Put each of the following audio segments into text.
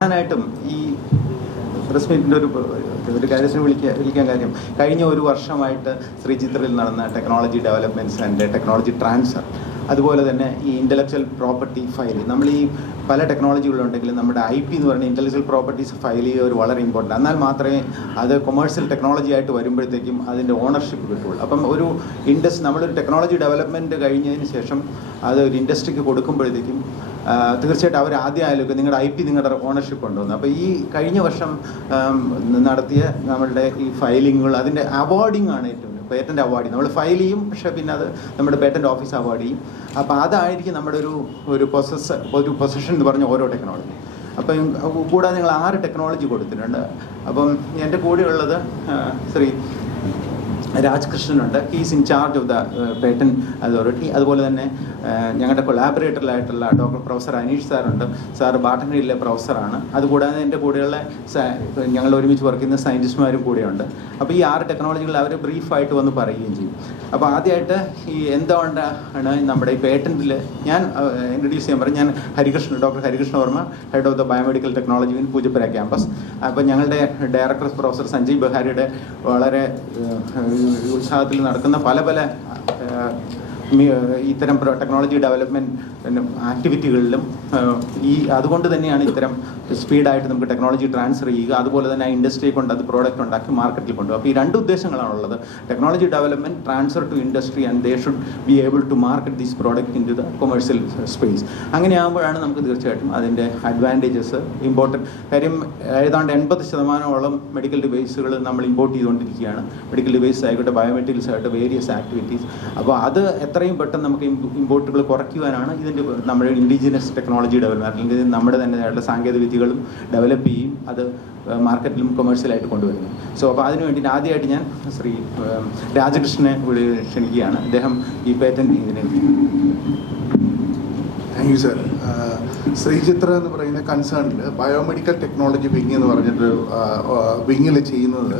പ്രധാനമായിട്ടും ഈ പ്രസ് മീറ്റിൻ്റെ ഒരു കാര്യത്തിന് വിളിക്കാൻ കാര്യം കഴിഞ്ഞ ഒരു വർഷമായിട്ട് ശ്രീചിത്രയിൽ നടന്ന technology developments and technology transfer, അതുപോലെ തന്നെ ഈ ഇൻ്റലക്ച്വൽ പ്രോപ്പർട്ടി ഫയൽ, നമ്മൾ ഈ പല ടെക്നോളജികളുണ്ടെങ്കിലും നമ്മുടെ IP എന്ന് പറയുന്ന ഇൻ്റലക്ച്വൽ പ്രോപ്പർട്ടീസ് ഫയൽ ചെയ്യുക ഒരു വളരെ ഇമ്പോർട്ടൻ്റ്. എന്നാൽ മാത്രമേ അത് കൊമേഴ്സ്യൽ ടെക്നോളജി ആയിട്ട് വരുമ്പോഴത്തേക്കും അതിൻ്റെ ഓണർഷിപ്പ് കിട്ടുള്ളൂ. അപ്പം ഒരു നമ്മളൊരു ടെക്നോളജി ഡെവലപ്മെൻറ്റ് കഴിഞ്ഞതിന് ശേഷം അത് ഒരു ഇൻഡസ്ട്രിക്ക് കൊടുക്കുമ്പോഴത്തേക്കും തീർച്ചയായിട്ടും അവർ ആദ്യം ആയാലും നിങ്ങളുടെ IP നിങ്ങളുടെ ഓണർഷിപ്പ് ഉണ്ടോയെന്ന്. അപ്പോൾ ഈ കഴിഞ്ഞ വർഷം നടത്തിയ നമ്മളുടെ ഈ ഫയലിങ്ങുകൾ, അതിൻ്റെ അവാർഡിംഗ് ആണ് ഏറ്റവും പേറ്റൻറ്റ് അവാർഡ്. നമ്മൾ ഫയൽ ചെയ്യും, പക്ഷേ പിന്നെ അത് നമ്മുടെ പേറ്റൻറ്റ് ഓഫീസ് അവാർഡ് ചെയ്യും. അപ്പോൾ അതായിരിക്കും നമ്മുടെ ഒരു പൊസിഷൻ എന്ന് പറഞ്ഞ ഓരോ ടെക്നോളജി. അപ്പം കൂടാതെ നിങ്ങൾ 6 ടെക്നോളജി കൊടുത്തിട്ടുണ്ട്. അപ്പം എൻ്റെ കൂടെയുള്ളത് ശ്രീ രാജ്കൃഷ്ണനുണ്ട്. He's in charge of the patent authority. അതുപോലെ തന്നെ ഞങ്ങളുടെ കൊളാബറേറ്ററിലായിട്ടുള്ള പ്രൊഫസർ അനീഷ് സാറുണ്ട്. സാറ് ബാട്ടൺ ഹില്ലിലെ പ്രൊഫസറാണ്. അതുകൂടാതെ എൻ്റെ കൂടെയുള്ള ഞങ്ങൾ ഒരുമിച്ച് വർക്ക് ചെയ്യുന്ന സയൻറ്റിസ്റ്റുമാരും കൂടെയുണ്ട്. അപ്പോൾ ഈ 6 ടെക്നോളജികൾ അവർ ബ്രീഫായിട്ട് വന്ന് പറയുകയും ചെയ്യും. അപ്പോൾ ആദ്യമായിട്ട് ഈ എന്തുകൊണ്ടാണ് നമ്മുടെ ഈ പേറ്റൻറ്റിൽ ഞാൻ ഇൻട്രൊഡ്യൂസ് ചെയ്യാൻ പറയും. ഞാൻ doctor Harikrishna Varma, head of the biomedical technology in Poojappura campus. അപ്പോൾ ഞങ്ങളുടെ ഡയറക്ടർ പ്രൊഫസർ സഞ്ജയ് ബഹാരിയുടെ വളരെ ഉത്സാഹത്തിൽ നടക്കുന്ന പല ഇത്തരം ടെക്നോളജി ഡെവലപ്മെൻറ്റ് ആക്ടിവിറ്റികളിലും അതുകൊണ്ട് തന്നെയാണ് ഇത്തരം സ്പീഡായിട്ട് നമുക്ക് ടെക്നോളജി ട്രാൻസ്ഫർ ചെയ്യുക, അതുപോലെ തന്നെ ആ ഇൻഡസ്ട്രിയെ കൊണ്ട് അത് പ്രോഡക്റ്റ് ഉണ്ടാക്കി മാർക്കറ്റിൽ കൊണ്ടുപോകും. അപ്പോൾ ഈ 2 ഉദ്ദേശങ്ങളാണുള്ളത്: technology development, transfer to industry, and they should be able to market this product into the commercial space. അങ്ങനെയാകുമ്പോഴാണ് നമുക്ക് തീർച്ചയായിട്ടും അതിൻ്റെ അഡ്വാൻറ്റേജസ് കാര്യം ഏതാണ്ട് 80% മെഡിക്കൽ ഡിവൈസുകൾ നമ്മൾ ഇമ്പോർട്ട് ചെയ്തുകൊണ്ടിരിക്കുകയാണ്. മെഡിക്കൽ ഡിവൈസ് ആയിക്കോട്ടെ, ബയോമെറ്റീരിയൽസ് ആയിട്ട് വേരിയസ് ആക്ടിവിറ്റീസ്. അപ്പോൾ അത് എത്രയും പെട്ടെന്ന് നമുക്ക് ഇമ്പോർട്ടുകൾ കുറയ്ക്കുവാനാണ് ഇതിൻ്റെ നമ്മുടെ ഇൻഡിജിനസ് ടെക്നോളജി ഡെവലപ്മെൻറ്റ്, അല്ലെങ്കിൽ നമ്മുടെ തന്നെയായിട്ടുള്ള സാങ്കേതിക വിദ്യകളും ഡെവലപ്പ് ചെയ്യും, അത് മാർക്കറ്റിലും കൊമേഴ്സ്യലായിട്ട് കൊണ്ടുവരുന്നു. സോ അപ്പോൾ അതിനു വേണ്ടി ആദ്യമായിട്ട് ഞാൻ ശ്രീ രാജകൃഷ്ണനെ ക്ഷണിക്കുകയാണ്. അദ്ദേഹം ഈ പേറ്റൻറ്റ് ഇതിനെ. Thank you sir. ശ്രീചിത്ര എന്ന് പറയുന്ന കൺസേണിൽ ബയോമെഡിക്കൽ ടെക്നോളജി വിങ് എന്ന് പറഞ്ഞിട്ട് വിങ്ങിൽ ചെയ്യുന്നത്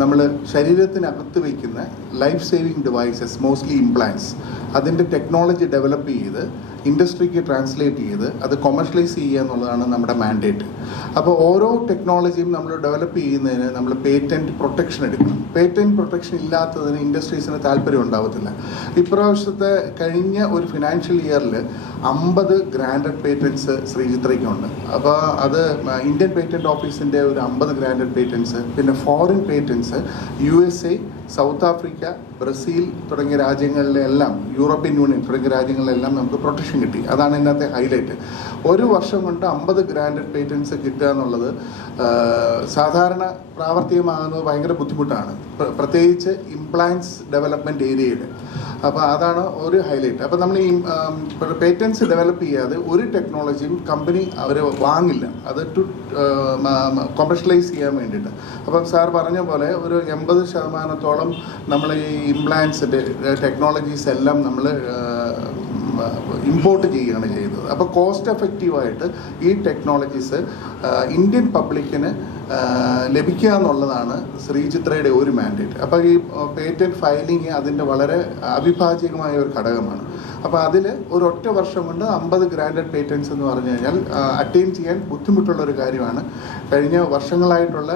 നമ്മൾ ശരീരത്തിനകത്ത് വയ്ക്കുന്ന life saving devices, mostly implants, അതിൻ്റെ ടെക്നോളജി ഡെവലപ്പ് ചെയ്ത് ഇൻഡസ്ട്രിക്ക് ട്രാൻസ്ലേറ്റ് ചെയ്ത് അത് കൊമേഴ്ഷ്യലൈസ് ചെയ്യുക എന്നുള്ളതാണ് നമ്മുടെ മാൻഡേറ്റ്. അപ്പോൾ ഓരോ ടെക്നോളജിയും നമ്മൾ ഡെവലപ്പ് ചെയ്യുന്നതിന് നമ്മൾ പേറ്റൻറ്റ് പ്രൊട്ടക്ഷൻ എടുക്കണം. പേറ്റൻറ്റ് പ്രൊട്ടക്ഷൻ ഇല്ലാത്തതിന് ഇൻഡസ്ട്രീസിന് താല്പര്യം ഉണ്ടാവത്തില്ല. ഇപ്രാവശ്യത്തെ കഴിഞ്ഞ ഒരു ഫിനാൻഷ്യൽ ഇയറിൽ 50 ഗ്രാൻഡഡ് പേറ്റൻറ്റ്സ് ശ്രീചിത്രയ്ക്കുണ്ട്. അപ്പോൾ അത് ഇന്ത്യൻ പേറ്റൻറ്റ് ഓഫീസിൻ്റെ ഒരു 50 ഗ്രാൻഡഡ് പേറ്റൻറ്റ്സ്, പിന്നെ foreign patents USA, South Africa, Brazil തുടങ്ങിയ രാജ്യങ്ങളിലെല്ലാം, യൂറോപ്യൻ യൂണിയൻ തുടങ്ങിയ രാജ്യങ്ങളിലെല്ലാം നമുക്ക് പ്രൊട്ടക്ഷൻ കിട്ടി. അതാണ് ഇതിനകത്തെ ഹൈലൈറ്റ്. ഒരു വർഷം കൊണ്ട് 50 ഗ്രാൻഡഡ് പേറ്റൻറ്റ്സ് കിട്ടുക എന്നുള്ളത് സാധാരണ പ്രാവർത്തികമാകുന്നത് ഭയങ്കര ബുദ്ധിമുട്ടാണ്, പ്രത്യേകിച്ച് ഇംപ്ലാന്റ്സ് ഡെവലപ്മെൻറ്റ് ഏരിയയിൽ. അപ്പോൾ അതാണ് ഒരു ഹൈലൈറ്റ്. അപ്പോൾ നമ്മൾ ഈ പേറ്റൻറ്റ്സ് ഡെവലപ്പ് ചെയ്യാതെ ഒരു ടെക്നോളജിയും കമ്പനി അവർ വാങ്ങില്ല, അത് കൊമേഴ്ഷ്യലൈസ് ചെയ്യാൻ വേണ്ടിയിട്ട്. അപ്പം സാർ പറഞ്ഞ പോലെ ഒരു 80% നമ്മൾ ഈ ഇംപ്ലാന്റ്സിൻ്റെ ടെക്നോളജീസ് എല്ലാം നമ്മൾ ഇമ്പോർട്ട് ചെയ്യുകയാണ് ചെയ്തത്. അപ്പോൾ കോസ്റ്റ് എഫക്റ്റീവായിട്ട് ഈ ടെക്നോളജീസ് ഇന്ത്യൻ പബ്ലിക്കിന് ലഭിക്കുക എന്നുള്ളതാണ് ശ്രീചിത്രയുടെ ഒരു മാൻഡേറ്റ്. അപ്പോൾ ഈ പേറ്റൻറ്റ് ഫയലിംഗ് അതിൻ്റെ വളരെ അവിഭാജ്യമായ ഒരു ഘടകമാണ്. അപ്പോൾ അതിൽ ഒരു ഒറ്റ വർഷം കൊണ്ട് 50 ഗ്രാൻഡഡ് പേറ്റൻറ്റ്സ് എന്ന് പറഞ്ഞു കഴിഞ്ഞാൽ അറ്റൈൻ ചെയ്യാൻ ബുദ്ധിമുട്ടുള്ളൊരു കാര്യമാണ്. കഴിഞ്ഞ വർഷങ്ങളായിട്ടുള്ള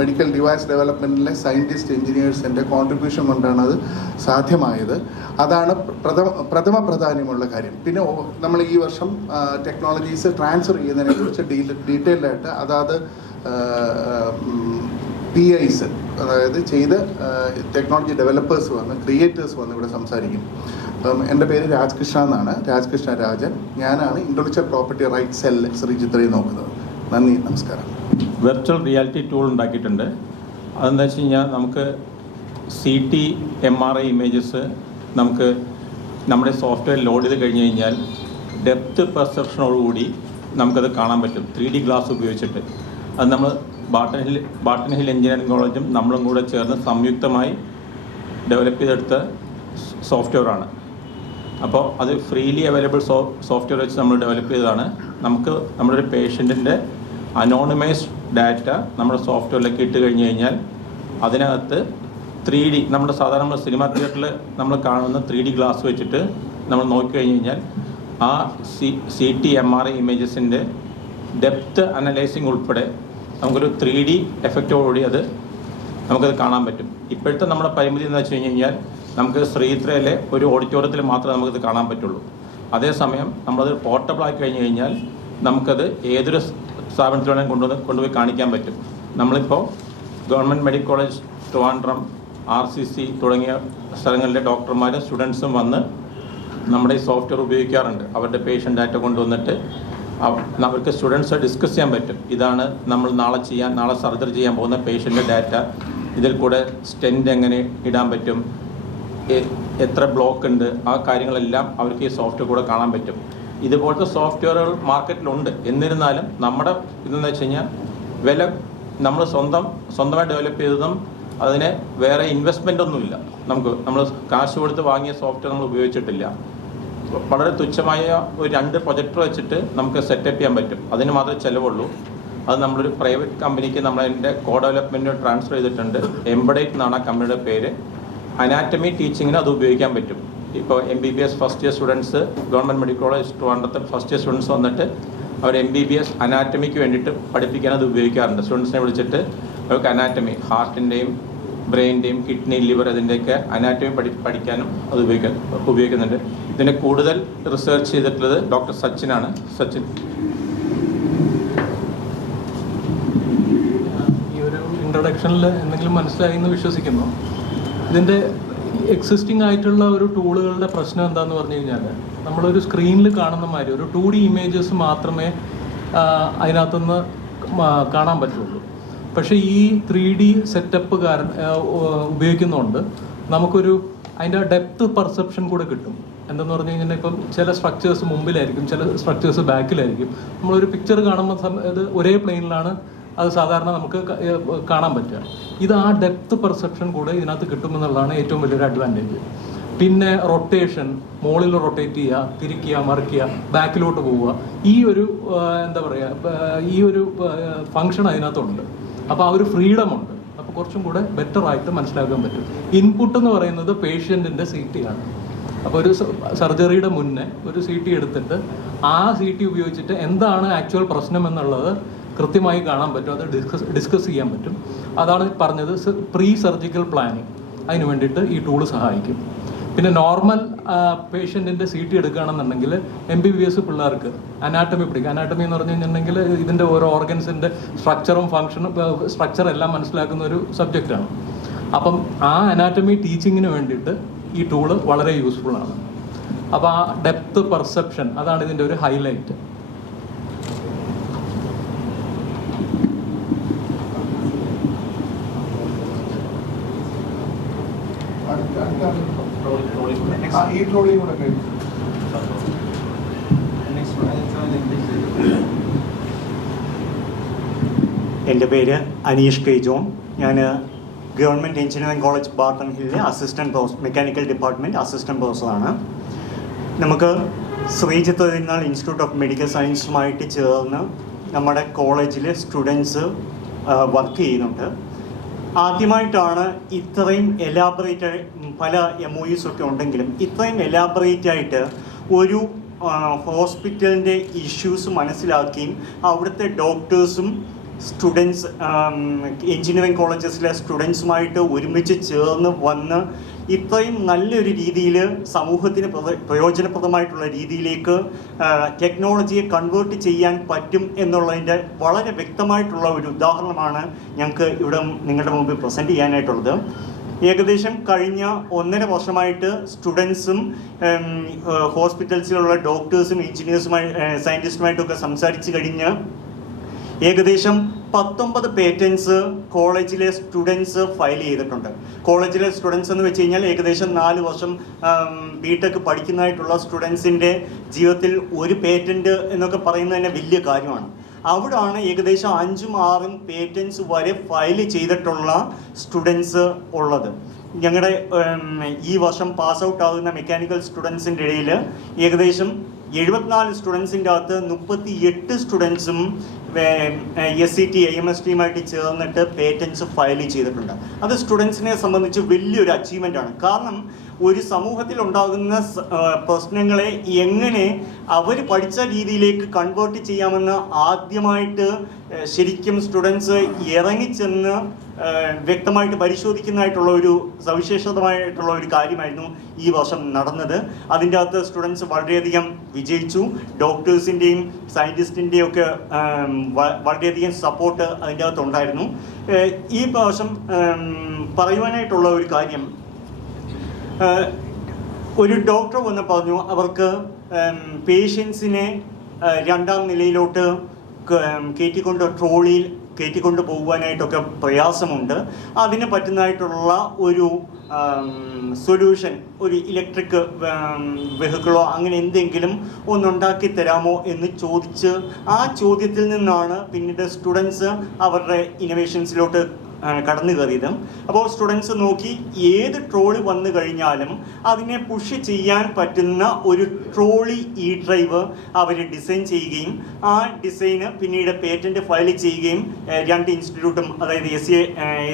മെഡിക്കൽ ഡിവൈസ് ഡെവലപ്മെൻറ്റിലെ സയൻറ്റിസ്റ്റ്, എഞ്ചിനീയേഴ്സിൻ്റെ കോൺട്രിബ്യൂഷൻ കൊണ്ടാണ് അത് സാധ്യമായത്. അതാണ് പ്രഥമ പ്രാധാന്യമുള്ള കാര്യം. പിന്നെ നമ്മൾ ഈ വർഷം ടെക്നോളജീസ് ട്രാൻസ്ഫർ ചെയ്യുന്നതിനെ കുറിച്ച് ഡീറ്റെയിൽഡായിട്ട് അതാത് PIs, അതായത് ചെയ്ത ടെക്നോളജി ഡെവലപ്പേഴ്സ് വന്ന്, ക്രിയേറ്റേഴ്സ് വന്ന് ഇവിടെ സംസാരിക്കും. എൻ്റെ പേര് രാജ്കൃഷ്ണ എന്നാണ്, രാജ്കൃഷ്ണ രാജൻ. ഞാനാണ് ഇൻ്റലക്ച്വൽ പ്രോപ്പർട്ടി റൈറ്റ് സെൽ ശ്രീചിത്രയെ നോക്കുന്നത്. നന്ദി, നമസ്കാരം. വെർച്വൽ റിയാലിറ്റി ടൂൾ ഉണ്ടാക്കിയിട്ടുണ്ട്. അതെന്താ വെച്ച് കഴിഞ്ഞാൽ നമുക്ക് CT MRI ഇമേജസ് നമുക്ക് നമ്മുടെ സോഫ്റ്റ്വെയർ ലോഡ് ചെയ്ത് കഴിഞ്ഞ് കഴിഞ്ഞാൽ ഡെപ്ത് പെർസെപ്ഷനോടുകൂടി നമുക്കത് കാണാൻ പറ്റും 3D ഗ്ലാസ് ഉപയോഗിച്ചിട്ട്. അത് നമ്മൾ ബാട്ടൺ ഹിൽ എഞ്ചിനീയറിംഗ് കോളേജും നമ്മളും കൂടെ ചേർന്ന് സംയുക്തമായി ഡെവലപ്പ് ചെയ്തെടുത്ത സോഫ്റ്റ്വെയറാണ്. അപ്പോൾ അത് ഫ്രീലി അവൈലബിൾ സോഫ്റ്റ്വെയർ വെച്ച് നമ്മൾ ഡെവലപ്പ് ചെയ്തതാണ്. നമുക്ക് നമ്മുടെ ഒരു പേഷ്യൻറ്റിൻ്റെ അനോണിമൈസ്ഡ് ഡാറ്റ നമ്മുടെ സോഫ്റ്റ്വെയറിലേക്ക് ഇട്ട് കഴിഞ്ഞ് കഴിഞ്ഞാൽ അതിനകത്ത് 3D, നമ്മുടെ സാധാരണ സിനിമ തിയേറ്ററിൽ നമ്മൾ കാണുന്ന 3D ഗ്ലാസ് വെച്ചിട്ട് നമ്മൾ നോക്കിക്കഴിഞ്ഞ് കഴിഞ്ഞാൽ ആ CT MRI ഇമേജസിൻ്റെ ഡെപ്ത് അനലൈസിങ് ഉൾപ്പെടെ നമുക്കൊരു 3D എഫക്റ്റോടുകൂടി നമുക്കത് കാണാൻ പറ്റും. ഇപ്പോഴത്തെ നമ്മുടെ പരിമിതി എന്ന് വെച്ച് കഴിഞ്ഞാൽ നമുക്ക് ശ്രീത്രയിലെ ഒരു ഓഡിറ്റോറിയത്തിൽ മാത്രമേ നമുക്കത് കാണാൻ പറ്റുള്ളൂ. അതേസമയം നമ്മളത് പോർട്ടബിൾ ആക്കി കഴിഞ്ഞ് കഴിഞ്ഞാൽ നമുക്കത് ഏതൊരു സ്ഥാപനത്തിൽ വേണമെങ്കിൽ കൊണ്ടുപോയി കാണിക്കാൻ പറ്റും. നമ്മളിപ്പോൾ government medical college Trivandrum, RCC തുടങ്ങിയ സ്ഥലങ്ങളിലെ ഡോക്ടർമാരും സ്റ്റുഡൻസും വന്ന് നമ്മുടെ ഈ സോഫ്റ്റ്വെയർ ഉപയോഗിക്കാറുണ്ട്. അവരുടെ പേഷ്യൻ്റ് ഡാറ്റ കൊണ്ടുവന്നിട്ട് അവർക്ക് സ്റ്റുഡൻസ് ഡിസ്കസ് ചെയ്യാൻ പറ്റും. ഇതാണ് നമ്മൾ നാളെ സർജറി ചെയ്യാൻ പോകുന്ന പേഷ്യൻ്റെ ഡാറ്റ, ഇതിൽ കൂടെ സ്റ്റെൻറ്റ് എങ്ങനെ ഇടാൻ പറ്റും, എത്ര ബ്ലോക്ക് ഉണ്ട്, ആ കാര്യങ്ങളെല്ലാം അവർക്ക് ഈ സോഫ്റ്റ്വെയർ കൂടെ കാണാൻ പറ്റും. ഇതുപോലത്തെ സോഫ്റ്റ്വെയറുകൾ മാർക്കറ്റിലുണ്ട്. എന്നിരുന്നാലും നമ്മുടെ ഇതെന്ന് വെച്ച് കഴിഞ്ഞാൽ വില നമ്മൾ സ്വന്തമായി ഡെവലപ്പ് ചെയ്തതും അതിന് വേറെ ഇൻവെസ്റ്റ്മെൻ്റ് ഒന്നുമില്ല. നമ്മൾ കാശ് കൊടുത്ത് വാങ്ങിയ സോഫ്റ്റ്വെയർ നമ്മൾ ഉപയോഗിച്ചിട്ടില്ല. വളരെ തുച്ഛമായ ഒരു 2 പ്രൊജക്ടർ വെച്ചിട്ട് നമുക്ക് സെറ്റപ്പ് ചെയ്യാൻ പറ്റും. അതിന് മാത്രമേ ചിലവുള്ളൂ. അത് നമ്മളൊരു പ്രൈവറ്റ് കമ്പനിക്ക് നമ്മളതിൻ്റെ കോ ഡെവലപ്മെൻറ്റ് ട്രാൻസ്ഫർ ചെയ്തിട്ടുണ്ട്. എംബഡേറ്റ് എന്നാണ് ആ കമ്പനിയുടെ പേര്. അനാറ്റമി ടീച്ചിങ്ങിന് അത് ഉപയോഗിക്കാൻ പറ്റും. ഇപ്പോൾ MBBS first year students government medical college ട്രിവാൻഡ്രത്തെ ഫസ്റ്റ് ഇയർ സ്റ്റുഡൻസ് വന്നിട്ട് അവർ MBBS അനാറ്റമിക്ക് വേണ്ടിയിട്ട് പഠിപ്പിക്കാൻ അത് ഉപയോഗിക്കാറുണ്ട്. സ്റ്റുഡൻസിനെ വിളിച്ചിട്ട് അവർക്ക് അനാറ്റമി, ഹാർട്ടിൻ്റെയും ബ്രെയിൻ്റെയും കിഡ്നി, ലിവർ, അതിൻ്റെയൊക്കെ അനാറ്റമി പഠിക്കാനും അത് ഉപയോഗിക്കുന്നുണ്ട്. ഇതിനെ കൂടുതൽ റിസർച്ച് ചെയ്തിട്ടുള്ളത് ഡോക്ടർ സച്ചിനാണ്. സച്ചിൻ, ഈ ഒരു ഇൻട്രൊഡക്ഷനിൽ എന്തെങ്കിലും മനസ്സിലായി എന്ന് വിശ്വസിക്കുന്നു. ഇതിൻ്റെ എക്സിസ്റ്റിംഗ് ആയിട്ടുള്ള ഒരു ടൂളുകളുടെ പ്രശ്നം എന്താണെന്ന് പറഞ്ഞു കഴിഞ്ഞാൽ നമ്മളൊരു സ്ക്രീനിൽ കാണുന്ന മാതിരി ഒരു 2D ഇമേജസ് മാത്രമേ അതിനകത്തുനിന്ന് കാണാൻ പറ്റുള്ളൂ. പക്ഷേ ഈ 3D സെറ്റപ്പ് ഉപയോഗിക്കുന്നതുകൊണ്ട് നമുക്കൊരു അതിൻ്റെ ഡെപ്ത് പെർസെപ്ഷൻ കൂടെ കിട്ടും. എന്തെന്ന് പറഞ്ഞു കഴിഞ്ഞാൽ ഇപ്പം ചില സ്ട്രക്ചേഴ്സ് മുമ്പിലായിരിക്കും, ചില സ്ട്രക്ചേഴ്സ് ബാക്കിലായിരിക്കും. നമ്മളൊരു പിക്ചർ കാണുമ്പോൾ അത് ഒരേ പ്ലെയിനിലാണ് അത് സാധാരണ നമുക്ക് കാണാൻ പറ്റുക. ഇത് ആ ഡെപ്ത് പെർസെപ്ഷൻ കൂടെ ഇതിനകത്ത് കിട്ടുമെന്നുള്ളതാണ് ഏറ്റവും വലിയൊരു അഡ്വാൻറ്റേജ്. പിന്നെ റൊട്ടേഷൻ, മുകളിൽ റൊട്ടേറ്റ് ചെയ്യുക, തിരിക്കുക, മറിക്കുക, ബാക്കിലോട്ട് പോവുക, ഈ ഒരു എന്താ പറയുക, ഈ ഒരു ഫങ്ഷൻ അതിനകത്തുണ്ട്. അപ്പോൾ ആ ഒരു ഫ്രീഡം ഉണ്ട്. അപ്പോൾ കുറച്ചും കൂടെ ബെറ്റർ ആയിട്ട് മനസ്സിലാക്കാൻ പറ്റും. ഇൻപുട്ട് എന്ന് പറയുന്നത് പേഷ്യൻറ്റിൻ്റെ CT ആണ്. അപ്പോൾ ഒരു സർജറിയുടെ മുന്നേ ഒരു CT എടുത്തിട്ട് ആ CT ഉപയോഗിച്ചിട്ട് എന്താണ് ആക്ച്വൽ പ്രശ്നം എന്നുള്ളത് കൃത്യമായി കാണാൻ പറ്റും. അത് ഡിസ്കസ് ചെയ്യാൻ പറ്റും. അതാണ് പറഞ്ഞത് പ്രീ സർജിക്കൽ പ്ലാനിങ്. അതിന് വേണ്ടിയിട്ട് ഈ ടൂള് സഹായിക്കും. പിന്നെ നോർമൽ പേഷ്യൻറ്റിൻ്റെ CT എടുക്കുകയാണെന്നുണ്ടെങ്കിൽ MBBS പിള്ളേർക്ക് അനാട്ടമി പിടിക്കും. അനാട്ടമി എന്ന് പറഞ്ഞു കഴിഞ്ഞിട്ടുണ്ടെങ്കിൽ ഇതിൻ്റെ ഓരോ ഓർഗൻസിൻ്റെ സ്ട്രക്ചറും ഫങ്ഷനും സ്ട്രക്ചറെല്ലാം മനസ്സിലാക്കുന്ന ഒരു സബ്ജക്റ്റാണ്. അപ്പം ആ അനാട്ടമി ടീച്ചിങ്ങിന് വേണ്ടിയിട്ട് ഈ ടൂള് വളരെ യൂസ്ഫുള്ളാണ്. അപ്പോൾ ആ ഡെപ്ത് പെർസെപ്ഷൻ അതാണ് ഇതിൻ്റെ ഒരു ഹൈലൈറ്റ്. ഈ ട്രോളിയും കൂടെ കഴിഞ്ഞു. എൻ്റെ പേര് അനീഷ് കെ ജോൺ. ഞാൻ ഗവൺമെൻറ് എഞ്ചിനീയറിംഗ് കോളേജ് ബാർട്ടൺ ഹില്ലിലെ മെക്കാനിക്കൽ ഡിപ്പാർട്ട്മെൻറ്റ് അസിസ്റ്റൻറ്റ് പ്രൊഫസറാണ്. നമുക്ക് ശ്രീജിത്ത് തിരുനാൾ ഇൻസ്റ്റിറ്റ്യൂട്ട് ഓഫ് മെഡിക്കൽ സയൻസുമായിട്ട് ചേർന്ന് നമ്മുടെ കോളേജിലെ സ്റ്റുഡൻസ് വർക്ക് ചെയ്യുന്നുണ്ട്. ആദ്യമായിട്ടാണ് ഇത്രയും എലാബറേറ്റ്, പല MOUs ഒക്കെ ഉണ്ടെങ്കിലും ഇത്രയും എലാബറേറ്റ് ആയിട്ട് ഒരു ഹോസ്പിറ്റലിൻ്റെ ഇഷ്യൂസ് മനസ്സിലാക്കിയും അവിടുത്തെ ഡോക്ടേഴ്സും സ്റ്റുഡൻസ് എഞ്ചിനീയറിംഗ് കോളേജസിലെ സ്റ്റുഡൻസുമായിട്ട് ഒരുമിച്ച് ചേർന്ന് വന്ന് ഇത്രയും നല്ലൊരു രീതിയിൽ സമൂഹത്തിന് പ്രയോജനപ്രദമായിട്ടുള്ള രീതിയിലേക്ക് ടെക്നോളജിയെ കൺവേർട്ട് ചെയ്യാൻ പറ്റും എന്നുള്ളതിൻ്റെ വളരെ വ്യക്തമായിട്ടുള്ള ഒരു ഉദാഹരണമാണ് ഞങ്ങൾക്ക് ഇവിടെ നിങ്ങളുടെ മുമ്പിൽ പ്രസൻറ്റ് ചെയ്യാനായിട്ടുള്ളത്. ഏകദേശം കഴിഞ്ഞ 1.5 വർഷമായിട്ട് സ്റ്റുഡൻസും ഹോസ്പിറ്റൽസിലുള്ള ഡോക്ടേഴ്സും സയൻറ്റിസ്റ്റുമായിട്ടൊക്കെ സംസാരിച്ച് കഴിഞ്ഞ് ഏകദേശം 19 പേറ്റൻസ് കോളേജിലെ സ്റ്റുഡൻസ് ഫയൽ ചെയ്തിട്ടുണ്ട്. കോളേജിലെ സ്റ്റുഡൻസ് എന്ന് വെച്ച് കഴിഞ്ഞാൽ ഏകദേശം 4 വർഷം BTech പഠിക്കുന്നതായിട്ടുള്ള സ്റ്റുഡൻസിൻ്റെ ജീവിതത്തിൽ ഒരു പേറ്റൻറ്റ് എന്നൊക്കെ പറയുന്നത് തന്നെ വലിയ കാര്യമാണ്. അവിടാണ് ഏകദേശം 5ഉം 6ഉം പേറ്റൻസ് വരെ ഫയൽ ചെയ്തിട്ടുള്ള സ്റ്റുഡൻസ് ഉള്ളത്. ഞങ്ങളുടെ ഈ വർഷം പാസ് ഔട്ട് ആകുന്ന മെക്കാനിക്കൽ സ്റ്റുഡൻസിൻ്റെ ഇടയിൽ ഏകദേശം 74 സ്റ്റുഡൻസിൻ്റെ അകത്ത് 38 സ്റ്റുഡൻസും SCT IMSTയുമായിട്ട് ചേർന്നിട്ട് പേറ്റൻസ് ഫയൽ ചെയ്തിട്ടുണ്ട്. അത് സ്റ്റുഡൻസിനെ സംബന്ധിച്ച് വലിയൊരു അച്ചീവ്മെൻ്റ് ആണ്. കാരണം ഒരു സമൂഹത്തിൽ ഉണ്ടാകുന്ന പ്രശ്നങ്ങളെ എങ്ങനെ അവർ പഠിച്ച രീതിയിലേക്ക് കൺവേർട്ട് ചെയ്യാമെന്ന് ആദ്യമായിട്ട് ശരിക്കും സ്റ്റുഡൻസ് ഇറങ്ങിച്ചെന്ന് വ്യക്തമായിട്ട് പരിശോധിക്കുന്നതായിട്ടുള്ള ഒരു സവിശേഷതമായിട്ടുള്ള ഒരു കാര്യമായിരുന്നു ഈ വർഷം നടന്നത്. അതിൻ്റെ അകത്ത് സ്റ്റുഡൻസ് വളരെയധികം വിജയിച്ചു. ഡോക്ടേഴ്സിൻ്റെയും സയൻറ്റിസ്റ്റിൻ്റെയും ഒക്കെ വളരെയധികം സപ്പോർട്ട് അതിൻ്റെ അകത്തുണ്ടായിരുന്നു. ഈ വർഷം പറയുവാനായിട്ടുള്ള ഒരു കാര്യം, ഒരു ഡോക്ടർ വന്ന് പറഞ്ഞു അവർക്ക് പേഷ്യൻസിനെ 2ാം നിലയിലോട്ട് ട്രോളിയിൽ കയറ്റിക്കൊണ്ട് പോകുവാനായിട്ടൊക്കെ പ്രയാസമുണ്ട്. അതിന് പറ്റുന്നതായിട്ടുള്ള ഒരു സൊല്യൂഷൻ, ഒരു ഇലക്ട്രിക് വെഹിക്കിളോ അങ്ങനെ എന്തെങ്കിലും ഒന്നുണ്ടാക്കി തരാമോ എന്ന് ചോദിച്ച് ആ ചോദ്യത്തിൽ നിന്നാണ് പിന്നീട് സ്റ്റുഡൻസ് അവരുടെ ഇന്നോവേഷൻസിലോട്ട് കടന്നു കയറിയത്. അപ്പോൾ സ്റ്റുഡൻസ് നോക്കി ഏത് ട്രോളി വന്നു കഴിഞ്ഞാലും അതിനെ പുഷ് ചെയ്യാൻ പറ്റുന്ന ഒരു ട്രോളി ഇ ഡ്രൈവ് അവർ ഡിസൈൻ ചെയ്യുകയും ആ ഡിസൈന് പിന്നീട് പേറ്റൻറ്റ് ഫയൽ ചെയ്യുകയും 2 ഇൻസ്റ്റിറ്റ്യൂട്ടും, അതായത്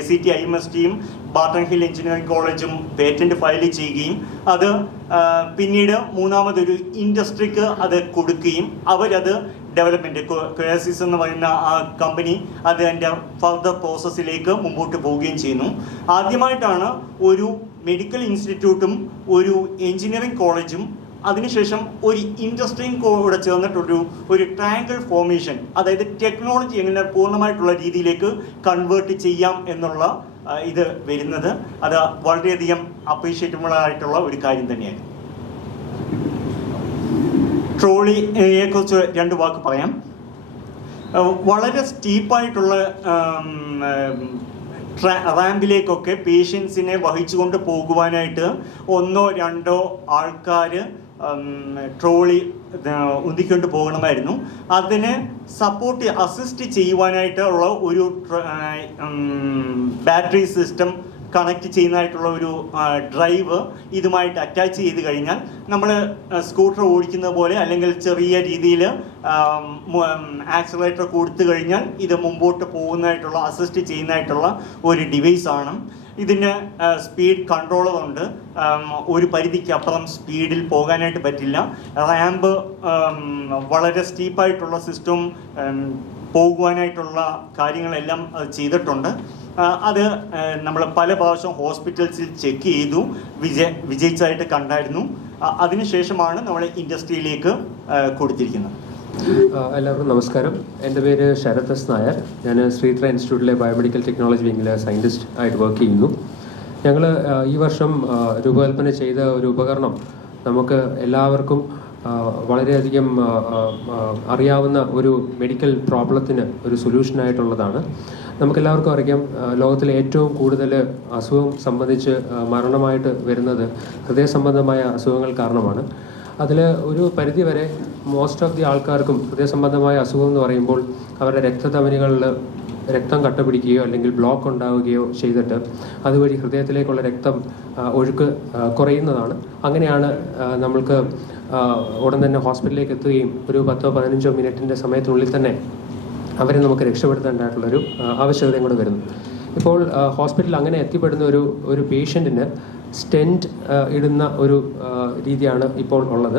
SCT IMSTയും ബാർട്ടൺ ഹിൽ എഞ്ചിനീയറിംഗ് കോളേജും പേറ്റൻറ്റ് ഫയൽ ചെയ്യുകയും അത് പിന്നീട് 3ാമതൊരു ഇൻഡസ്ട്രിക്ക് അത് കൊടുക്കുകയും അവരത് ഡെവലപ്മെൻറ്റ് ക്വയാസിസ് എന്ന് പറയുന്ന ആ കമ്പനി അത് അതിൻ്റെ ഫർദർ പ്രോസസ്സിലേക്ക് മുമ്പോട്ട് പോവുകയും ചെയ്യുന്നു. ആദ്യമായിട്ടാണ് ഒരു മെഡിക്കൽ ഇൻസ്റ്റിറ്റ്യൂട്ടും ഒരു എഞ്ചിനീയറിംഗ് കോളേജും അതിനുശേഷം ഒരു ഇൻഡസ്ട്രിയും കൂടെ ചേർന്നിട്ടൊരു ട്രയാങ്കിൾ ഫോർമേഷൻ, അതായത് ടെക്നോളജി എങ്ങനെ പൂർണ്ണമായിട്ടുള്ള രീതിയിലേക്ക് കൺവേർട്ട് ചെയ്യാം എന്നുള്ള ഇത് വരുന്നത്. അത് വളരെയധികം അപ്രീഷിയേറ്റബിൾ ആയിട്ടുള്ള ഒരു കാര്യം തന്നെയാണ്. ട്രോളിയെ കുറിച്ച് 2 വാക്ക് പറയാം. വളരെ സ്റ്റീപ്പായിട്ടുള്ള റാമ്പിലേക്കൊക്കെ പേഷ്യൻസിനെ വഹിച്ചുകൊണ്ട് പോകുവാനായിട്ട് 1ഓ 2ഓ ആൾക്കാർ ട്രോളി ഉന്തിക്കൊണ്ട് പോകണമായിരുന്നു. അതിന് അസിസ്റ്റ് ചെയ്യുവാനായിട്ടുള്ള ഒരു ബാറ്ററി സിസ്റ്റം കണക്ട് ചെയ്യുന്നതായിട്ടുള്ള ഒരു ഡ്രൈവ് ഇതുമായിട്ട് അറ്റാച്ച് ചെയ്ത് കഴിഞ്ഞാൽ നമ്മൾ സ്കൂട്ടർ ഓടിക്കുന്ന പോലെ അല്ലെങ്കിൽ ചെറിയ രീതിയിൽ ആക്സിലറേറ്റർ കൊടുത്തു കഴിഞ്ഞാൽ ഇത് മുമ്പോട്ട് പോകുന്നതായിട്ടുള്ള അസിസ്റ്റ് ചെയ്യുന്നതായിട്ടുള്ള ഒരു ഡിവൈസാണ്. ഇതിന് സ്പീഡ് കൺട്രോളറുണ്ട്. ഒരു പരിധിക്കപ്പുറം സ്പീഡിൽ പോകാനായിട്ട് പറ്റില്ല. റാമ്പ് വളരെ സ്റ്റീപ്പായിട്ടുള്ള സിസ്റ്റം പോകുവാനായിട്ടുള്ള കാര്യങ്ങളെല്ലാം അത് ചെയ്തിട്ടുണ്ട്. അത് നമ്മൾ പല പ്രാവശ്യം ഹോസ്പിറ്റൽസിൽ ചെക്ക് ചെയ്തു, വിജയിച്ചായിട്ട് കണ്ടായിരുന്നു. അതിനുശേഷമാണ് നമ്മൾ ഇൻഡസ്ട്രിയിലേക്ക് കൊടുത്തിരിക്കുന്നത്. എല്ലാവർക്കും നമസ്കാരം. എൻ്റെ പേര് ശരത് എസ് നായർ. ഞാൻ ശ്രീത്ര ഇൻസ്റ്റിറ്റ്യൂട്ടിലെ ബയോമെഡിക്കൽ ടെക്നോളജി വിങ്ങിലെ സയൻറ്റിസ്റ്റ് ആയിട്ട് വർക്ക് ചെയ്യുന്നു. ഞങ്ങൾ ഈ വർഷം രൂപകൽപ്പന ചെയ്ത ഒരു ഉപകരണം നമുക്ക് എല്ലാവർക്കും വളരെയധികം അറിയാവുന്ന ഒരു മെഡിക്കൽ പ്രോബ്ലത്തിന് ഒരു സൊല്യൂഷനായിട്ടുള്ളതാണ്. നമുക്കെല്ലാവർക്കും അറിയാം, ലോകത്തിലെ ഏറ്റവും കൂടുതൽ അസുഖം സംബന്ധിച്ച് മരണമായിട്ട് വരുന്നത് ഹൃദയ സംബന്ധമായ അസുഖങ്ങൾ കാരണമാണ്. അതിൽ ഒരു പരിധിവരെ മോസ്റ്റ് ഓഫ് ദി ആൾക്കാർക്കും ഹൃദയ സംബന്ധമായ അസുഖം എന്ന് പറയുമ്പോൾ അവരുടെ രക്തധമനികളിൽ രക്തം കട്ട പിടിക്കുകയോ അല്ലെങ്കിൽ ബ്ലോക്ക് ഉണ്ടാവുകയോ ചെയ്തിട്ട് അതുവഴി ഹൃദയത്തിലേക്കുള്ള രക്തം ഒഴുക്ക് കുറയുന്നതാണ്. അങ്ങനെയാണ് നമ്മൾക്ക് ഉടൻ തന്നെ ഹോസ്പിറ്റലിലേക്ക് എത്തുകയും ഒരു 10-15 മിനിറ്റിൻ്റെ സമയത്തിനുള്ളിൽ തന്നെ അവരെ നമുക്ക് രക്ഷപ്പെടുത്തേണ്ടതായിട്ടുള്ളൊരു ആവശ്യകതയും കൂടെ വരുന്നു. ഇപ്പോൾ ഹോസ്പിറ്റലിൽ അങ്ങനെ എത്തിപ്പെടുന്ന ഒരു പേഷ്യൻറ്റിന് സ്റ്റെൻറ്റ് ഇടുന്ന ഒരു രീതിയാണ് ഇപ്പോൾ ഉള്ളത്.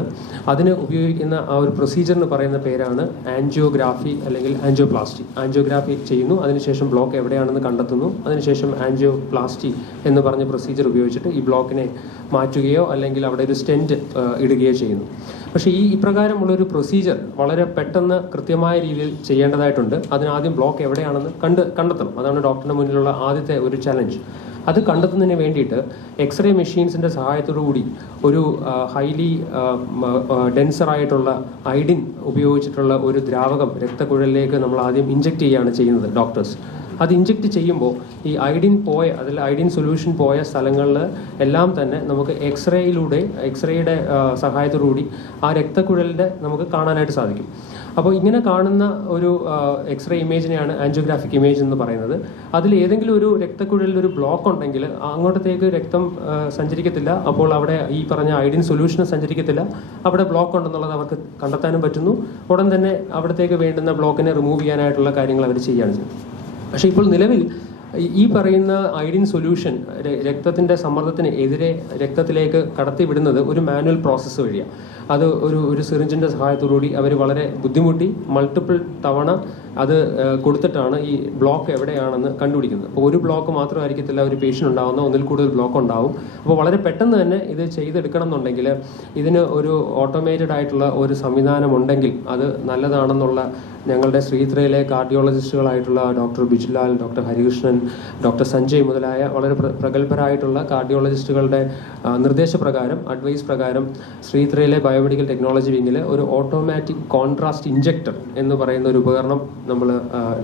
അതിന് ഉപയോഗിക്കുന്ന ആ ഒരു പ്രൊസീജിയറിന് പറയുന്ന പേരാണ് ആൻജിയോഗ്രാഫി അല്ലെങ്കിൽ ആൻജിയോപ്ലാസ്റ്റി. ആൻജിയോഗ്രാഫി ചെയ്യുന്നു, അതിനുശേഷം ബ്ലോക്ക് എവിടെയാണെന്ന് കണ്ടെത്തുന്നു, അതിനുശേഷം ആൻജിയോപ്ലാസ്റ്റി എന്ന് പറഞ്ഞ പ്രൊസീജിയർ ഉപയോഗിച്ചിട്ട് ഈ ബ്ലോക്കിനെ മാറ്റുകയോ അല്ലെങ്കിൽ അവിടെ ഒരു സ്റ്റെൻറ്റ് ഇടുകയോ ചെയ്യുന്നു. പക്ഷേ ഈ ഇപ്രകാരമുള്ളൊരു പ്രൊസീജിയർ വളരെ പെട്ടെന്ന് കൃത്യമായ രീതിയിൽ ചെയ്യേണ്ടതായിട്ടുണ്ട്. അതിനാദ്യം ബ്ലോക്ക് എവിടെയാണെന്ന് കണ്ടെത്തണം. അതാണ് ഡോക്ടറിൻ്റെ മുന്നിലുള്ള ആദ്യത്തെ ഒരു ചലഞ്ച്. അത് കണ്ടെത്തുന്നതിന് വേണ്ടിയിട്ട് എക്സ്റേ മെഷീൻസിൻ്റെ സഹായത്തോടുകൂടി ഒരു ഹൈലി ഡെൻസറായിട്ടുള്ള ഐഡിൻ ഉപയോഗിച്ചിട്ടുള്ള ഒരു ദ്രാവകം രക്തക്കുഴലിലേക്ക് നമ്മൾ ആദ്യം ഇഞ്ചെക്ട് ചെയ്യുകയാണ് ചെയ്യുന്നത് ഡോക്ടേഴ്സ്. അത് ഇഞ്ചെക്ട് ചെയ്യുമ്പോൾ ഈ ഐഡിൻ സൊല്യൂഷൻ പോയ സ്ഥലങ്ങളിൽ എല്ലാം തന്നെ നമുക്ക് എക്സ്റേയുടെ സഹായത്തോടുകൂടി ആ രക്തക്കുഴലിൻ്റെ നമുക്ക് കാണാനായിട്ട് സാധിക്കും. അപ്പോൾ ഇങ്ങനെ കാണുന്ന ഒരു എക്സ്റേ ഇമേജിനെയാണ് ആൻജിയോഗ്രാഫിക് ഇമേജ് എന്ന് പറയുന്നത്. അതിൽ ഏതെങ്കിലും ഒരു രക്തക്കുഴലിൽ ഒരു ബ്ലോക്ക് ഉണ്ടെങ്കിൽ അങ്ങോട്ടത്തേക്ക് രക്തം സഞ്ചരിക്കത്തില്ല. അപ്പോൾ അവിടെ ഈ പറഞ്ഞ ഐഡിൻ സൊല്യൂഷന് സഞ്ചരിക്കത്തില്ല. അവിടെ ബ്ലോക്ക് ഉണ്ടെന്നുള്ളത് അവർക്ക് കണ്ടെത്താനും പറ്റുന്നു. ഉടൻ തന്നെ അവിടത്തേക്ക് വേണ്ടുന്ന ബ്ലോക്കിനെ റിമൂവ് ചെയ്യാനായിട്ടുള്ള കാര്യങ്ങൾ അവർ ചെയ്യുകയാണ് ചെയ്യുന്നത്. പക്ഷേ ഇപ്പോൾ നിലവിൽ ഈ പറയുന്ന ഐഡിൻ സൊല്യൂഷൻ രക്തത്തിൻ്റെ സമ്മർദ്ദത്തിന് എതിരെ രക്തത്തിലേക്ക് കടത്തിവിടുന്നത് ഒരു മാനുവൽ പ്രോസസ്സ് വഴിയാണ്. അത് ഒരു സിറിഞ്ചിൻ്റെ സഹായത്തോടുകൂടി അവർ വളരെ ബുദ്ധിമുട്ടി മൾട്ടിപ്പിൾ തവണ അത് കൊടുത്തിട്ടാണ് ഈ ബ്ലോക്ക് എവിടെയാണെന്ന് കണ്ടുപിടിക്കുന്നത്. അപ്പോൾ ഒരു ബ്ലോക്ക് മാത്രമായിരിക്കത്തില്ല ഒരു പേഷ്യൻ്റ് ഉണ്ടാകുന്ന, ഒന്നിൽ കൂടുതൽ ബ്ലോക്ക് ഉണ്ടാവും. അപ്പോൾ വളരെ പെട്ടെന്ന് തന്നെ ഇത് ചെയ്തെടുക്കണം എന്നുണ്ടെങ്കിൽ ഇതിന് ഒരു ഓട്ടോമേറ്റഡ് ആയിട്ടുള്ള ഒരു സംവിധാനം ഉണ്ടെങ്കിൽ അത് നല്ലതാണെന്നുള്ള ഞങ്ങളുടെ ശ്രീത്രയിലെ കാർഡിയോളജിസ്റ്റുകളായിട്ടുള്ള doctor Bijulal, doctor Harikrishnan, doctor Sanjay മുതലായ വളരെ പ്രഗത്ഭരായിട്ടുള്ള കാർഡിയോളജിസ്റ്റുകളുടെ നിർദ്ദേശപ്രകാരം, അഡ്വൈസ് പ്രകാരം ശ്രീത്രയിലെ ബയോമെഡിക്കൽ ടെക്നോളജി വിങ്ങിൽ ഒരു ഓട്ടോമാറ്റിക് കോൺട്രാസ്റ്റ് ഇഞ്ചക്ടർ എന്ന് പറയുന്ന ഒരു ഉപകരണം നമ്മൾ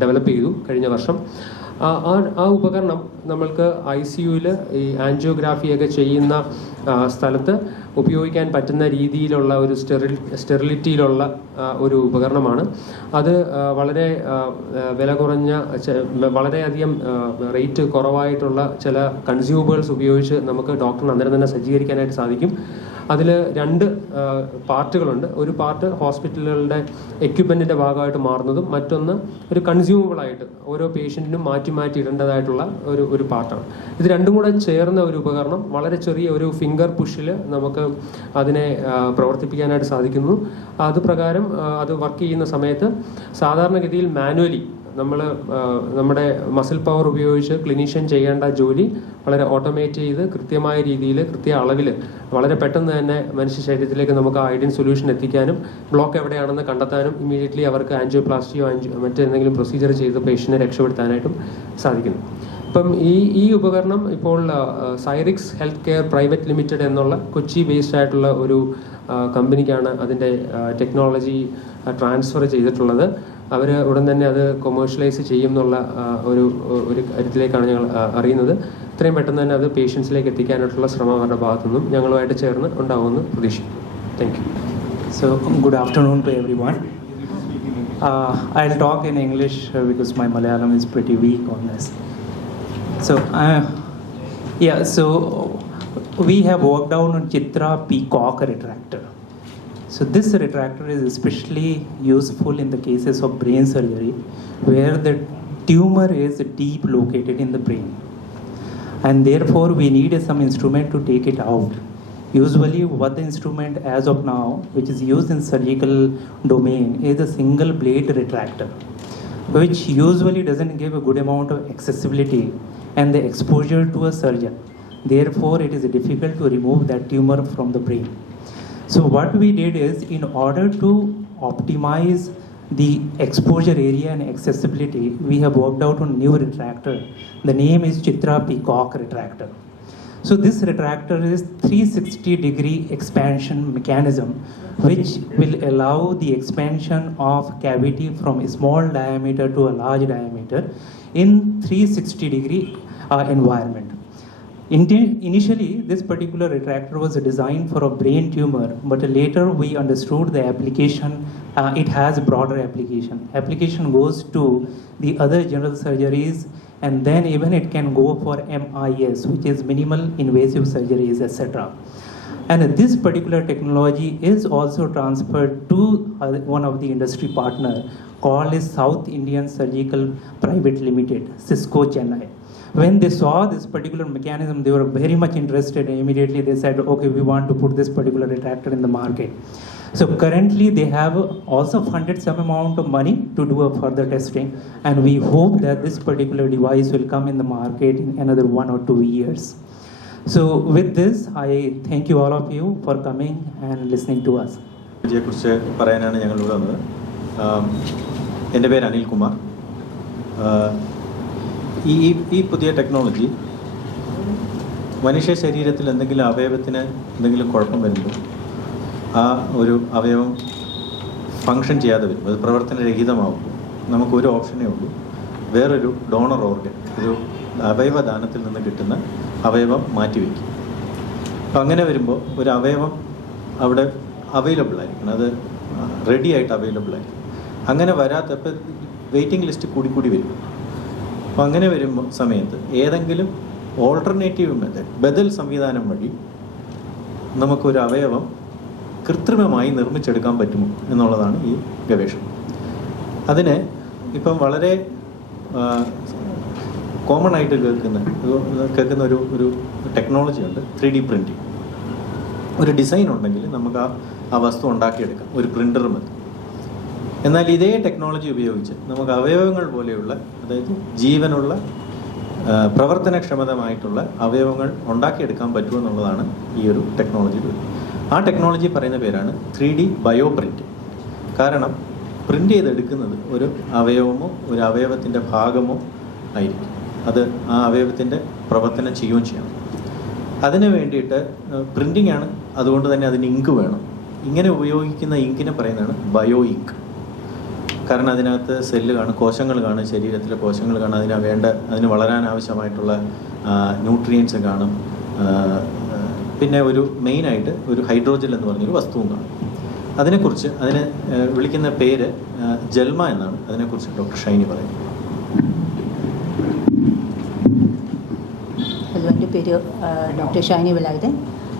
ഡെവലപ്പ് ചെയ്തു കഴിഞ്ഞ വർഷം. ആ ഉപകരണം നമ്മൾക്ക് ICUവിൽ ഈ ആൻജിയോഗ്രാഫിയൊക്കെ ചെയ്യുന്ന സ്ഥലത്ത് ഉപയോഗിക്കാൻ പറ്റുന്ന രീതിയിലുള്ള ഒരു സ്റ്റെറിലിറ്റിയിലുള്ള ഒരു ഉപകരണമാണ്. അത് വളരെ വില കുറഞ്ഞ, വളരെയധികം റേറ്റ് കുറവായിട്ടുള്ള ചില കൺസ്യൂമേഴ്സ് ഉപയോഗിച്ച് നമുക്ക് ഡോക്ടറിന് അന്നേരം തന്നെ സജ്ജീകരിക്കാനായിട്ട് സാധിക്കും. അതിൽ 2 പാർട്ടുകളുണ്ട്. ഒരു പാർട്ട് ഹോസ്പിറ്റലുകളുടെ എക്യുപ്മെൻറ്റിൻ്റെ ഭാഗമായിട്ട് മാറുന്നതും മറ്റൊന്ന് ഒരു കൺസ്യൂമബിളായിട്ട് ഓരോ പേഷ്യൻറ്റിനും മാറ്റി ഇടേണ്ടതായിട്ടുള്ള ഒരു പാർട്ടാണ്. ഇത് രണ്ടും കൂടെ ചേർന്ന ഒരു ഉപകരണം വളരെ ചെറിയ ഒരു ഫിംഗർ പുഷിൽ നമുക്ക് അതിനെ പ്രവർത്തിപ്പിക്കാനായിട്ട് സാധിക്കുന്നു. അത് പ്രകാരം അത് വർക്ക് ചെയ്യുന്ന സമയത്ത് സാധാരണഗതിയിൽ മാനുവലി നമ്മുടെ മസിൽ പവർ ഉപയോഗിച്ച് ക്ലിനീഷ്യൻ ചെയ്യേണ്ട ജോലി വളരെ ഓട്ടോമേറ്റ് ചെയ്ത് കൃത്യമായ രീതിയിൽ കൃത്യ അളവിൽ വളരെ പെട്ടെന്ന് തന്നെ മനുഷ്യ ശരീരത്തിലേക്ക് നമുക്ക് ഐഡിൻ സൊല്യൂഷൻ എത്തിക്കാനും ബ്ലോക്ക് എവിടെയാണെന്ന് കണ്ടെത്താനും ഇമ്മീഡിയറ്റ്ലി അവർക്ക് ആൻജിയോപ്ലാസ്റ്റിയോ മറ്റെന്തെങ്കിലും പ്രൊസീജിയർ ചെയ്ത് പേഷ്യൻറ്റിനെ രക്ഷപ്പെടുത്താനായിട്ടും സാധിക്കുന്നു. ഇപ്പം ഈ ഉപകരണം ഇപ്പോൾ സൈറിക്സ് ഹെൽത്ത് കെയർ പ്രൈവറ്റ് ലിമിറ്റഡ് എന്നുള്ള കൊച്ചി ബേസ്ഡ് ആയിട്ടുള്ള ഒരു കമ്പനിക്കാണ് അതിൻ്റെ ടെക്നോളജി ട്രാൻസ്ഫർ ചെയ്തിട്ടുള്ളത്. അവർ ഉടൻ തന്നെ അത് കൊമേഴ്ഷ്യലൈസ് ചെയ്യും എന്നുള്ള ഒരു കാര്യത്തിലേക്കാണ് ഞങ്ങൾ അറിയുന്നത്. ഇത്രയും പെട്ടെന്ന് തന്നെ അത് പേഷ്യൻസിലേക്ക് എത്തിക്കാനായിട്ടുള്ള ശ്രമം അവരുടെ ഭാഗത്തു നിന്നും ഞങ്ങളുമായിട്ട് ചേർന്ന് ഉണ്ടാകുമെന്ന് പ്രതീക്ഷിക്കുന്നു. Thank you. So, good afternoon to everyone. I'll talk in English because my Malayalam is pretty weak on this. So, so we have worked out on Chitra Peacock retractor. So this retractor is especially useful in the cases of brain surgery where the tumor is deep located in the brain. And therefore we need some instrument to take it out. Usually what the instrument as of now, which is used in surgical domain, is a single blade retractor, which usually doesn't give a good amount of accessibility and the exposure to a surgeon. Therefore it is difficult to remove that tumor from the brain. So what we did is, in order to optimize the exposure area and accessibility, we have worked out on new retractor. The name is Chitra Peacock retractor. So this retractor is 360-degree expansion mechanism, which will allow the expansion of cavity from a small diameter to a large diameter in 360-degree environment. Initially, this particular retractor was designed for a brain tumor, but later we understood the application, it has broader application. Application goes to the other general surgeries, and then even it can go for MIS, which is minimal invasive surgeries, etc. And this particular technology is also transferred to one of the industry partner called South Indian Surgical Private Limited, Cisco Chennai. When they saw this particular mechanism, they were very much interested, and immediately they said, okay, we want to put this particular retractor in the market. So currently they have also funded some amount of money to do a further testing, and we hope that this particular device will come in the market in another 1 or 2 years. So with this, I thank you all of you for coming and listening to us. ഇതിനെക്കുറിച്ച് പറയാനാണ് ഞങ്ങൾ ഇവിടെ വന്നത്. എൻ്റെ പേര് അനിൽകുമാർ. ഈ പുതിയ technology മനുഷ്യ ശരീരത്തിൽ എന്തെങ്കിലും അവയവത്തിന് എന്തെങ്കിലും കുഴപ്പം വരുമ്പോൾ ആ ഒരു അവയവം ഫങ്ഷൻ ചെയ്യാതെ വരും, അത് പ്രവർത്തനരഹിതമാകുമ്പോൾ നമുക്കൊരു ഓപ്ഷനേ ഉള്ളൂ, വേറൊരു ഡോണർ ഓർഗൻ, ഒരു അവയവദാനത്തിൽ നിന്ന് കിട്ടുന്ന അവയവം മാറ്റിവെക്കും. അപ്പം അങ്ങനെ വരുമ്പോൾ ഒരു അവയവം അവിടെ അവൈലബിൾ ആയിരിക്കണം, അത് റെഡി ആയിട്ട് അവൈലബിൾ ആയിരിക്കും. അങ്ങനെ വരാത്തപ്പോൾ വെയിറ്റിംഗ് ലിസ്റ്റ് കൂടി വരും. അപ്പോൾ അങ്ങനെ വരുമ്പോൾ സമയത്ത് ഏതെങ്കിലും ഓൾട്ടർനേറ്റീവ് മെത്തേഡ്, ബദൽ സംവിധാനം വഴി നമുക്കൊരു അവയവം കൃത്രിമമായി നിർമ്മിച്ചെടുക്കാൻ പറ്റുമോ എന്നുള്ളതാണ് ഈ ഗവേഷണം. അതിന് ഇപ്പം വളരെ കോമൺ ആയിട്ട് കേൾക്കുന്ന ഒരു ടെക്നോളജി ഉണ്ട്, 3D പ്രിൻറ്റിങ്. ഒരു ഡിസൈൻ ഉണ്ടെങ്കിൽ നമുക്ക് ആ വസ്തു ഉണ്ടാക്കിയെടുക്കാം ഒരു പ്രിൻ്റർ മതി. എന്നാൽ ഇതേ ടെക്നോളജി ഉപയോഗിച്ച് നമുക്ക് അവയവങ്ങൾ പോലെയുള്ള, അതായത് ജീവനുള്ള പ്രവർത്തനക്ഷമതമായിട്ടുള്ള അവയവങ്ങൾ ഉണ്ടാക്കിയെടുക്കാൻ പറ്റുമെന്നുള്ളതാണ് ഈ ഒരു ടെക്നോളജി. ആ ടെക്നോളജി പറയുന്ന പേരാണ് 3D ബയോ പ്രിൻറ്റ്. കാരണം പ്രിൻ്റ് ചെയ്തെടുക്കുന്നത് ഒരു അവയവമോ ഒരു അവയവത്തിൻ്റെ ഭാഗമോ ആയിരിക്കും. അത് ആ അവയവത്തിൻ്റെ പ്രവർത്തനം ചെയ്യുകയും ചെയ്യണം. അതിന് വേണ്ടിയിട്ട് പ്രിൻറ്റിംഗ് ആണ്, അതുകൊണ്ട് തന്നെ അതിന് ഇങ്ക് വേണം. ഇങ്ങനെ ഉപയോഗിക്കുന്ന ഇങ്കിനെ പറയുന്നതാണ് ബയോ ഇങ്ക്. കാരണം അതിനകത്ത് സെല്ല് കാണും, കോശങ്ങൾ കാണും, ശരീരത്തിലെ കോശങ്ങൾ കാണും, അതിന് വളരാൻ ആവശ്യമായിട്ടുള്ള ന്യൂട്രിയൻസ് കാണും. പിന്നെ ഒരു മെയിനായിട്ട് ഒരു ഹൈഡ്രോജൽ എന്ന് പറഞ്ഞൊരു വസ്തുവും കാണും. അതിനെക്കുറിച്ച് അതിനെ വിളിക്കുന്ന പേര് ജൽമ എന്നാണ്. അതിനെക്കുറിച്ച് ഡോക്ടർ ഷൈനി പറയുന്നത്. ഹലോ, എൻ്റെ പേര് ഡോക്ടർ ഷൈനി വേലായുധൻ.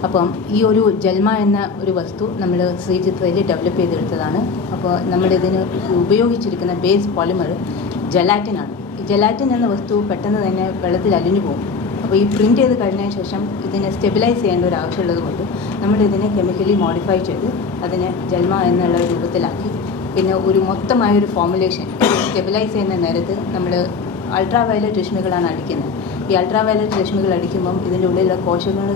അപ്പം ഈ ഒരു ജൽമ എന്ന ഒരു വസ്തു നമ്മൾ ശ്രീചിത്രയിൽ ഡെവലപ്പ് ചെയ്തെടുത്തതാണ്. അപ്പോൾ നമ്മളിതിന് ഉപയോഗിച്ചിരിക്കുന്ന ബേസ് പോളിമർ ജലാറ്റിനാണ്. ഈ ജലാറ്റിൻ എന്ന വസ്തു പെട്ടെന്ന് തന്നെ വെള്ളത്തിൽ അലിഞ്ഞു പോകും. അപ്പോൾ ഈ പ്രിൻ്റ് ചെയ്ത് കഴിഞ്ഞതിന് ശേഷം ഇതിനെ സ്റ്റെബിലൈസ് ചെയ്യേണ്ട ഒരു ആവശ്യമുള്ളത് കൊണ്ട് നമ്മളിതിനെ കെമിക്കലി മോഡിഫൈ ചെയ്ത് അതിനെ ജൽമ എന്നുള്ള രൂപത്തിലാക്കി. പിന്നെ ഒരു മൊത്തമായൊരു ഫോമുലേഷൻ സ്റ്റെബിലൈസ് ചെയ്യുന്ന നേരത്ത് നമ്മൾ അൾട്രാ വയലറ്റ് രശ്മികളാണ് അടിക്കുന്നത്. ഈ അൾട്രാ വയലറ്റ് രശ്മികൾ അടിക്കുമ്പം ഇതിൻ്റെ ഉള്ളിലുള്ള കോശങ്ങൾ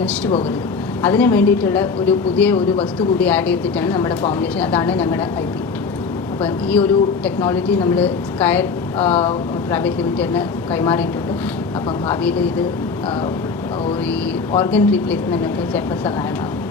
നശിച്ചു പോകരുത്. അതിന് വേണ്ടിയിട്ടുള്ള ഒരു പുതിയ ഒരു വസ്തു കൂടി ആഡ് ചെയ്തിട്ടാണ് നമ്മുടെ ഫോമുലേഷൻ. അതാണ് ഞങ്ങളുടെ IP. അപ്പം ഈ ഒരു ടെക്നോളജി നമ്മൾ സ്കയർ പ്രൈവറ്റ് ലിമിറ്റഡിന് കൈമാറിയിട്ടുണ്ട്. അപ്പം ഭാവിയിൽ ഇത് ഈ ഓർഗൻ റീപ്ലേസ്മെൻറ്റിനൊക്കെ ചിലപ്പോൾ സഹായമാകും.